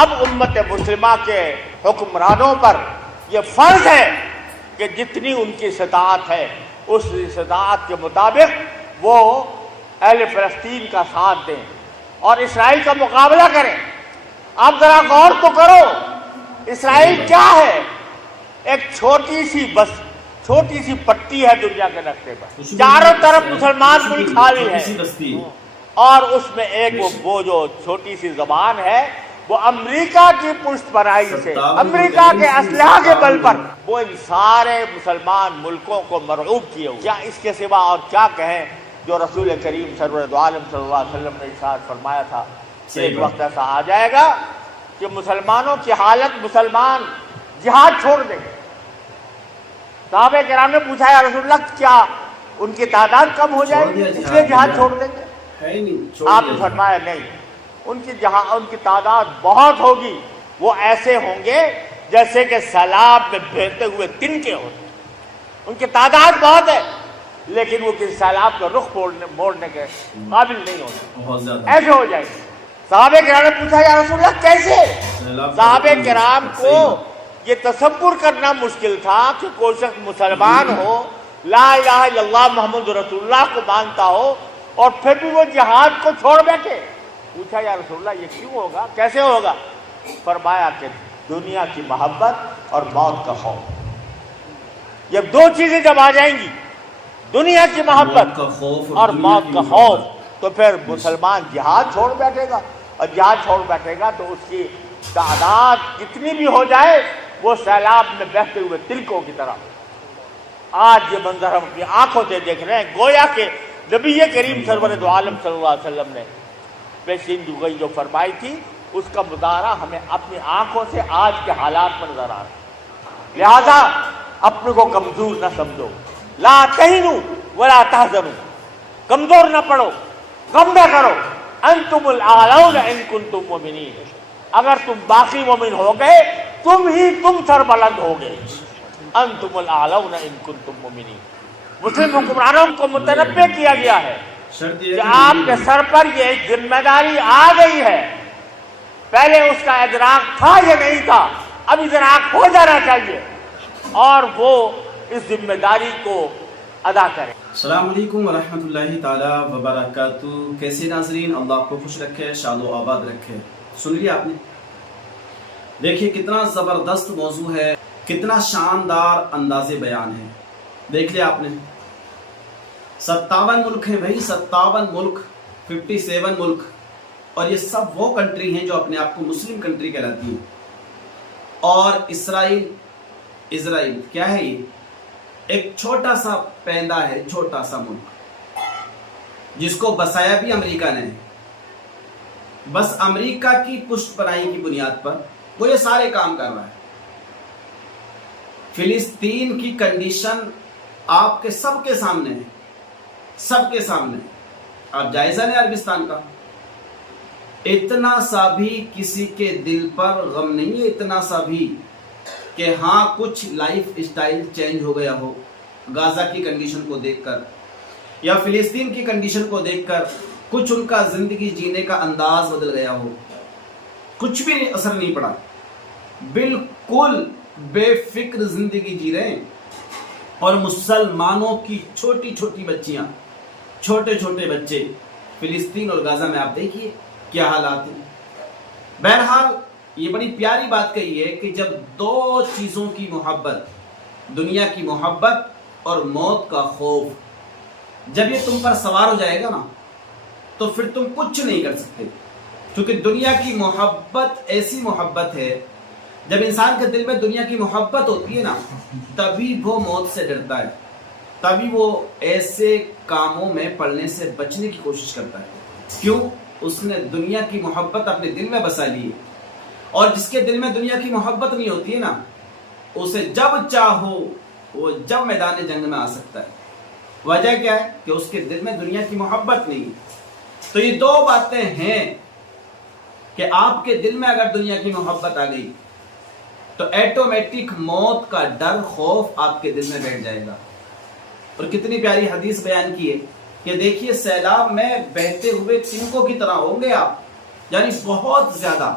اب امت مسلمہ کے حکمرانوں پر یہ فرض ہے کہ جتنی ان کی استطاعت ہے اس استطاعت کے مطابق وہ اہل فلسطین کا ساتھ دیں اور اسرائیل کا مقابلہ کریں۔ آپ ذرا غور تو کرو، اسرائیل کیا ہے؟ ایک چھوٹی سی پٹی ہے دنیا کے نقشے پر، چاروں طرف مسلمان ملک خالی ہے، اور اس میں ایک وہ جو چھوٹی سی زبان ہے وہ امریکہ کی پشت پناہی سے، امریکہ کے اسلحہ کے بل پر وہ ان سارے مسلمان ملکوں کو مرعوب کیے ہوئے۔ کیا اس کے سوا اور کیا کہیں جو رسول کریم سرور دو عالم صلی اللہ علیہ وسلم نے ارشاد فرمایا تھا کہ ایک وقت ایسا آ جائے گا کہ مسلمانوں کی حالت، مسلمان جہاد چھوڑ دیں گے۔ صحابہ کرام نے پوچھا یا رسول اللہ کیا ان کی تعداد کم ہو جائے گی اس لیے جہاد چھوڑ دیں گے؟ آپ نے فرمایا نہیں، ان کی تعداد بہت ہوگی، وہ ایسے ہوں گے جیسے کہ سیلاب میں بہتے ہوئے تنکے ہوتے ہیں۔ ان کی تعداد بہت ہے لیکن وہ کسی سیلاب کا رخ موڑنے کے قابل نہیں ہوتے، ایسے ہو جائے گے۔ صحابہ کرام نے پوچھا یا رسول اللہ کیسے؟ صحابہ کرام کو یہ تصور کرنا مشکل تھا کہ کوئی شخص مسلمان ہو، لا الہ الا اللہ محمد رسول اللہ کو مانتا ہو اور پھر بھی وہ جہاد کو چھوڑ بیٹھے۔ پوچھا یا رسول اللہ یہ کیوں ہوگا، کیسے ہوگا؟ فرمایا کہ دنیا کی محبت اور موت کا خوف، یہ دو چیزیں جب آ جائیں گی، دنیا کی محبت اور موت کا خوف، تو پھر مسلمان جہاد چھوڑ بیٹھے گا، اور جہاد چھوڑ بیٹھے گا تو اس کی تعداد کتنی بھی ہو جائے وہ سیلاب میں بہتے ہوئے تلکوں کی طرح۔ آج یہ منظر ہم اپنی آنکھوں سے دیکھ رہے ہیں، گویا کہ نبی کریم سرور دو عالم صلی اللہ علیہ وسلم نے پیشین گوئی جو فرمائی تھی اس کا مظاہرہ ہمیں اپنی آنکھوں سے آج کے حالات پر نظر آ رہا ہے۔ لہذا اپنے کو کمزور نہ سمجھو، لا تہنوا ولا تحزنوا، کمزور نہ پڑو، غم نہ کرو، انتم الاعلون ان کنتم مؤمنین، اگر تم باقی مومن ہو گئے تم سربلند ہو گئے، انتم الاعلون ان کنتم مؤمنین۔ مسلم حکمرانوں کو متنبہ کیا گیا ہے کہ آپ کے سر پر یہ ذمہ داری آ گئی ہے، پہلے اس کا ادراک تھا یا نہیں تھا، اب ادراک ہو جانا چاہیے اور وہ اس ذمہ داری کو ادا کریں۔ السلام علیکم ورحمۃ اللہ تعالی وبرکاتہ۔ کیسے ناظرین، اللہ آپ کو خوش رکھے، شاد و آباد رکھے۔ سن لیا آپ نے؟ دیکھیے کتنا زبردست موضوع ہے، کتنا شاندار انداز بیان ہے۔ دیکھ لیا آپ نے، 57 ملک ہیں بھائی، 57 ملک، 57 ملک، اور یہ سب وہ کنٹری ہیں جو اپنے آپ کو مسلم کنٹری کہلاتی ہیں۔ اور اسرائیل کیا ہے؟ یہ ایک چھوٹا سا پیندا ہے، چھوٹا سا ملک جس کو بسایا بھی امریکہ نے، بس امریکہ کی پشت پناہی کی بنیاد پر وہ یہ سارے کام کر رہا ہے۔ فلسطین کی کنڈیشن آپ کے سب کے سامنے ہے، سب کے سامنے۔ آپ جائزہ لیں عربستان کا، اتنا سا بھی کسی کے دل پر غم نہیں ہے، اتنا سا بھی کہ ہاں کچھ لائف اسٹائل چینج ہو گیا ہو غزہ کی کنڈیشن کو دیکھ کر یا فلسطین کی کنڈیشن کو دیکھ کر، کچھ ان کا زندگی جینے کا انداز بدل گیا ہو، کچھ بھی اثر نہیں پڑا، بالکل بے فکر زندگی جی رہے ہیں۔ اور مسلمانوں کی چھوٹی چھوٹی بچیاں، چھوٹے چھوٹے بچے فلسطین اور غزہ میں آپ دیکھیے کیا حالات ہیں۔ بہرحال یہ بڑی پیاری بات کہی ہے کہ جب دو چیزوں کی محبت، دنیا کی محبت اور موت کا خوف، جب یہ تم پر سوار ہو جائے گا نا تو پھر تم کچھ نہیں کر سکتے، کیونکہ دنیا کی محبت ایسی محبت ہے، جب انسان کے دل میں دنیا کی محبت ہوتی ہے نا تبھی وہ موت سے ڈرتا ہے، تبھی وہ ایسے کاموں میں پڑنے سے بچنے کی کوشش کرتا ہے۔ کیوں؟ اس نے دنیا کی محبت اپنے دل میں بسا لی ہے۔ اور جس کے دل میں دنیا کی محبت نہیں ہوتی ہے نا، اسے جب چاہو وہ جب میدان جنگ میں آ سکتا ہے۔ وجہ کیا ہے؟ کہ اس کے دل میں دنیا کی محبت نہیں ہے۔ تو یہ دو باتیں ہیں کہ آپ کے دل میں اگر دنیا کی محبت آ گئی تو ایٹومیٹک موت کا ڈر، خوف آپ کے دل میں بیٹھ جائے گا۔ اور کتنی پیاری حدیث بیان کی ہے کہ دیکھیے سیلاب میں بہتے ہوئے تنکوں کی طرح ہوں گے آپ، یعنی بہت زیادہ،